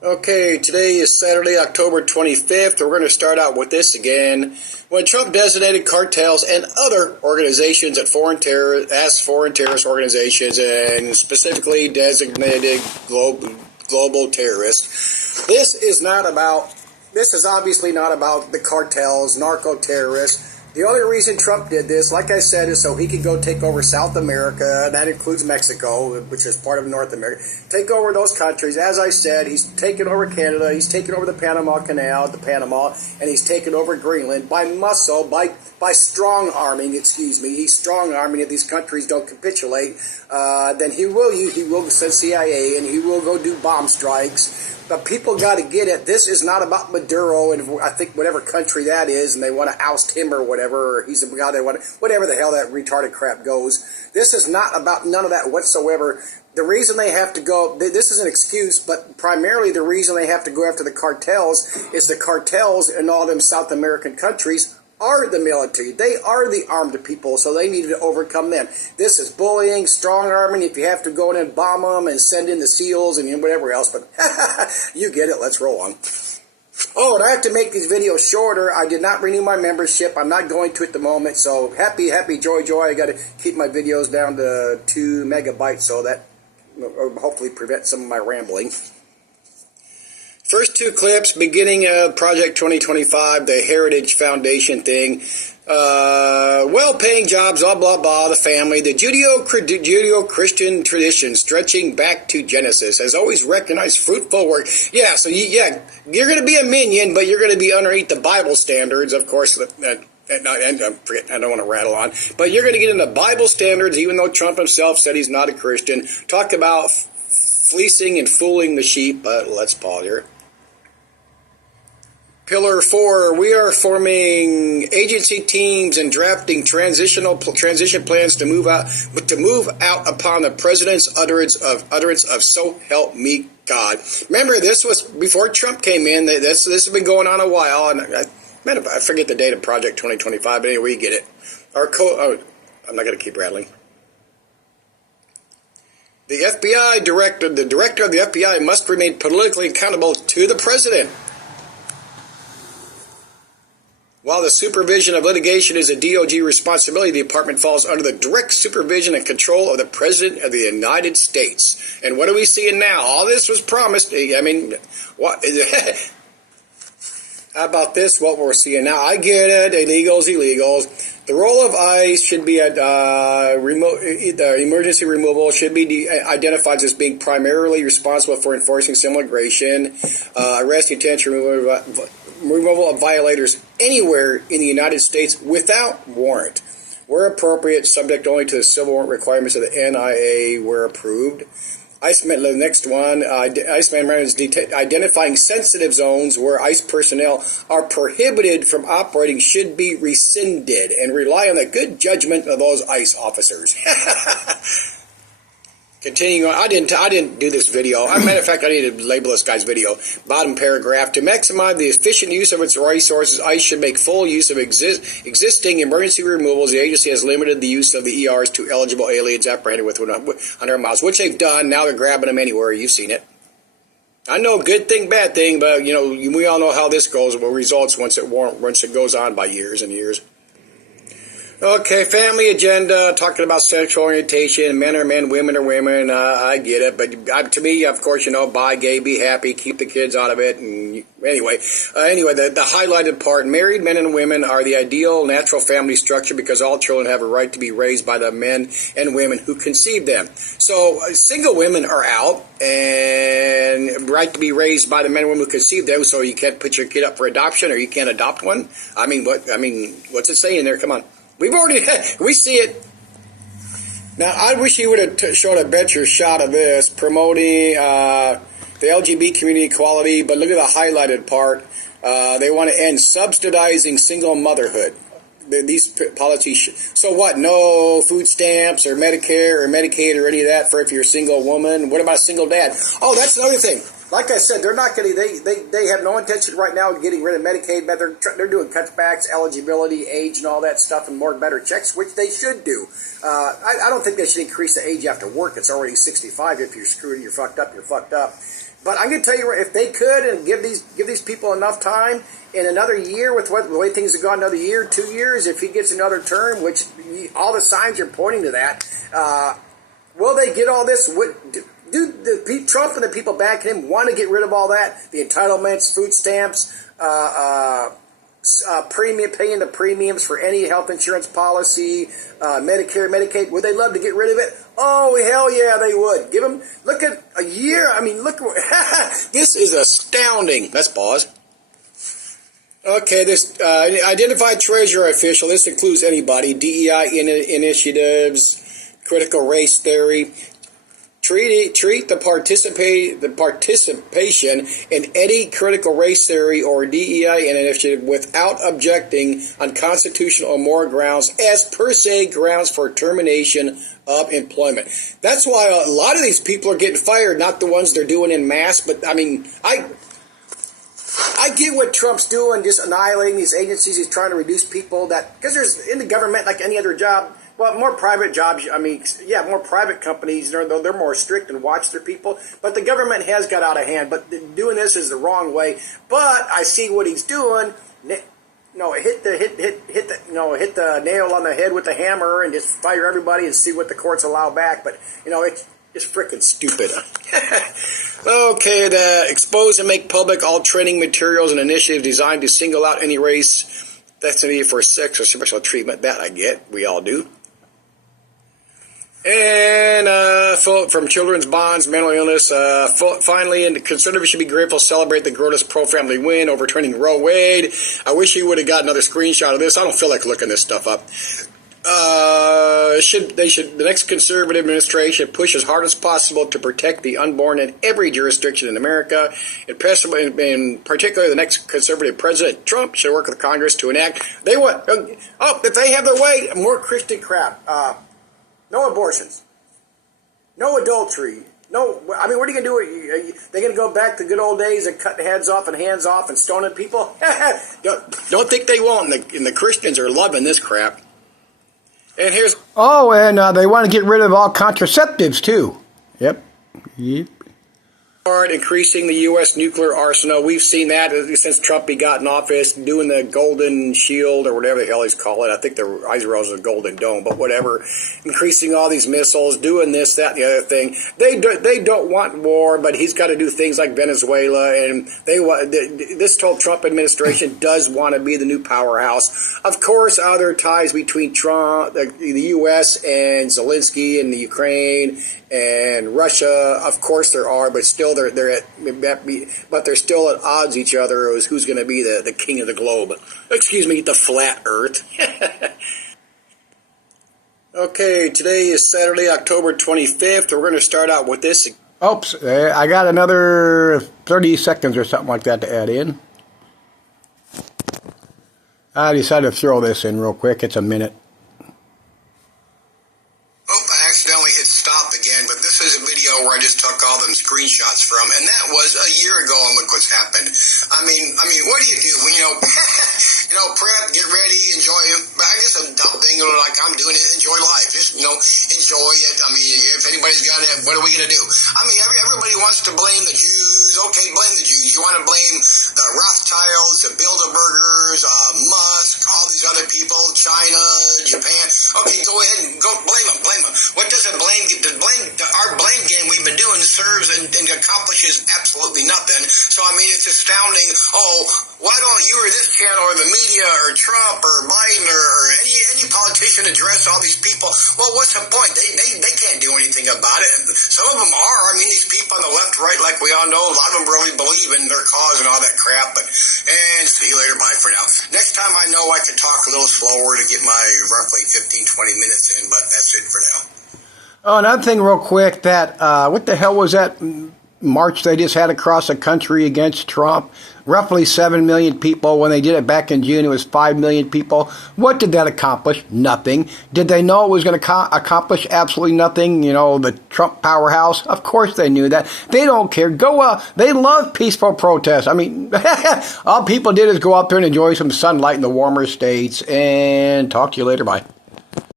Okay, today is Saturday, October 25th. We're going to start out with this again. When Trump designated cartels and other organizations as foreign terrorist organizations and specifically designated global terrorists, this is obviously not about the cartels, narco-terrorists. The only reason Trump did this, like I said, is so he could go take over South America, and that includes Mexico, which is part of North America. Take over those countries. As I said, he's taken over Canada, he's taken over the Panama Canal, and he's taken over Greenland by muscle, by strong arming, He's strong arming. If these countries don't capitulate, then he will send CIA, and he will go do bomb strikes. But people got to get it. This is not about Maduro and I think whatever country that is, and they want to oust him or whatever, or he's the guy they want to, whatever the hell that retarded crap goes. This is not about none of that whatsoever. The reason they have to go, this is an excuse, but primarily the reason they have to go after the cartels is the cartels in all them South American countries are the military. They are the armed people, so they needed to overcome them. This is bullying, strong arming, if you have to go in and bomb them and send in the SEALs and whatever else, but you get it, let's roll on. Oh, and I have to make these videos shorter. I did not renew my membership. I'm not going to at the moment, so happy, joy. I got to keep my videos down to 2 megabytes, so that will hopefully prevent some of my rambling. First two clips, beginning of Project 2025, the Heritage Foundation thing. Well-paying jobs, blah, blah, blah, the family. The Judeo-Christian tradition, stretching back to Genesis, has always recognized fruitful work. Yeah, so you're going to be a minion, but you're going to be underneath the Bible standards, of course. I don't want to rattle on. But you're going to get into Bible standards, even though Trump himself said he's not a Christian. Talk about fleecing and fooling the sheep. But let's pause here. Pillar 4, we are forming agency teams and drafting transition plans to move out upon the president's utterance of so help me God. Remember, this was before Trump came in. This has been going on a while, and I forget the date of Project 2025, but anyway, you get it. I'm not going to keep rattling. The director of the FBI must remain politically accountable to the president. While the supervision of litigation is a DOJ responsibility, the department falls under the direct supervision and control of the President of the United States. And what are we seeing now? All this was promised. I mean, what? How about this? What we're seeing now? I get it. Illegals. The role of ICE should be the emergency removal should be identified as being primarily responsible for enforcing civil immigration, arrest, detention, removal of violators anywhere in the United States without warrant. Where appropriate, subject only to the civil warrant requirements of the NIA where approved. The next one, ICE memorandum is identifying sensitive zones where ICE personnel are prohibited from operating should be rescinded and rely on the good judgment of those ICE officers. Continuing on, I didn't do this video. As a matter of fact, I need to label this guy's video. Bottom paragraph. To maximize the efficient use of its resources, ICE should make full use of existing emergency removals. The agency has limited the use of the ERs to eligible aliens apprehended with 100 miles, which they've done. Now they're grabbing them anywhere. You've seen it. I know good thing, bad thing, but we all know how this goes. What results once it goes on by years and years. Okay, family agenda, talking about sexual orientation, men are men, women are women, I get it, but to me, of course, bi, gay, be happy, keep the kids out of it, and anyway, the highlighted part, married men and women are the ideal natural family structure because all children have a right to be raised by the men and women who conceive them. So, single women are out, and right to be raised by the men and women who conceive them, so you can't put your kid up for adoption, or you can't adopt one? What's it saying there? Come on. We see it. Now, I wish he would have shown a better shot of this, promoting the LGBT community equality, but look at the highlighted part. They want to end subsidizing single motherhood. These policies. So what? No food stamps or Medicare or Medicaid or any of that for if you're a single woman? What about a single dad? Oh, that's another thing. Like I said, they're not going to. They have no intention right now of getting rid of Medicaid. They're doing cutbacks, eligibility, age, and all that stuff, and better checks, which they should do. I don't think they should increase the age after work. It's already 65. If you're screwed, you're fucked up. You're fucked up. But I'm going to tell you, if they could and give these people enough time, in another year, with the way things have gone, another year, 2 years, if he gets another term, which all the signs are pointing to that, will they get all this? Do Trump and the people backing him want to get rid of all that? The entitlements, food stamps, paying the premiums for any health insurance policy, Medicare, Medicaid. Would they love to get rid of it? Oh, hell yeah, they would. Give them, look at a year. I mean, look. This is astounding. Let's pause. Okay, this identified treasurer official. This includes anybody. DEI initiatives, critical race theory. Treat the participation in any critical race theory or DEI initiative without objecting on constitutional or moral grounds as per se grounds for termination of employment. That's why a lot of these people are getting fired, not the ones they're doing in mass. But I mean, I get what Trump's doing, just annihilating these agencies. He's trying to reduce people because there's in the government, like any other job. Well, more private jobs, I mean, yeah, more private companies, they're more strict and watch their people. But the government has got out of hand. But doing this is the wrong way. But I see what he's doing. No, hit the nail on the head with the hammer and just fire everybody and see what the courts allow back. But, it's freaking stupid. Okay, the expose and make public all training materials and initiatives designed to single out any race that's to be for sex or special treatment. That I get. We all do. And from children's bonds, mental illness, finally, and conservatives should be grateful, celebrate the greatest pro-family win, overturning Roe Wade. I wish he would have got another screenshot of this. I don't feel like looking this stuff up. The next conservative administration should push as hard as possible to protect the unborn in every jurisdiction in America. And particularly the next conservative president, Trump, should work with Congress to enact. If they have their way, more Christian crap. No abortions. No adultery. No, I mean, what are you going to do? They're going to go back to good old days of cutting heads off and hands off and stoning people? Don't think they won't. And the Christians are loving this crap. And here's... Oh, and they want to get rid of all contraceptives, too. Yep. Increasing the U.S. nuclear arsenal. We've seen that since Trump got in office, doing the Golden Shield or whatever the hell he's called it. I think Israel's a Golden Dome, but whatever. Increasing all these missiles, doing this, that, and the other thing. They don't want war, but he's got to do things like Venezuela, and this whole Trump administration does want to be the new powerhouse. Of course, other ties between Trump, the U.S. and Zelensky and the Ukraine and Russia, of course there are, but still they're still at odds each other as who's going to be the king of the globe. Excuse me, the flat Earth. Okay, today is Saturday, October 25th. We're going to start out with this. Oops, I got another 30 seconds or something like that to add in. I decided to throw this in real quick. It's a minute. Where I just took all them screenshots from, and that was a year ago, and look what's happened. I mean, what do you do when prep, get ready, enjoy it? But I guess a dumb thing like I'm doing it, enjoy life, just enjoy it. I mean, if anybody's got it, what are we gonna do? I mean, everybody wants to blame the Jews. Okay, blame the Jews. You want to blame the Rothschilds, the Bilderbergers, Musk, all these other people, China, Japan. Okay, go ahead and go blame them. What does our blame game we've been doing serves and accomplishes absolutely nothing. So, I mean, it's astounding. Oh, why don't you or this channel or the media or Trump or Biden or any politician address all these people? Well, what's the point? They can't do anything about it. Some of them are. I mean, these people on the left, right, like we all know, a lot of them really believe in their cause and all that crap. And see you later. Bye for now. Next time I know I can talk a little slower to get my roughly 15, 20 minutes in, but that's it for now. Oh, another thing real quick, that, what the hell was that march they just had across the country against Trump? Roughly 7 million people. When they did it back in June, it was 5 million people. What did that accomplish? Nothing. Did they know it was going to accomplish absolutely nothing? The Trump powerhouse? Of course they knew that. They don't care. They love peaceful protests. I mean, all people did is go out there and enjoy some sunlight in the warmer states. And talk to you later. Bye.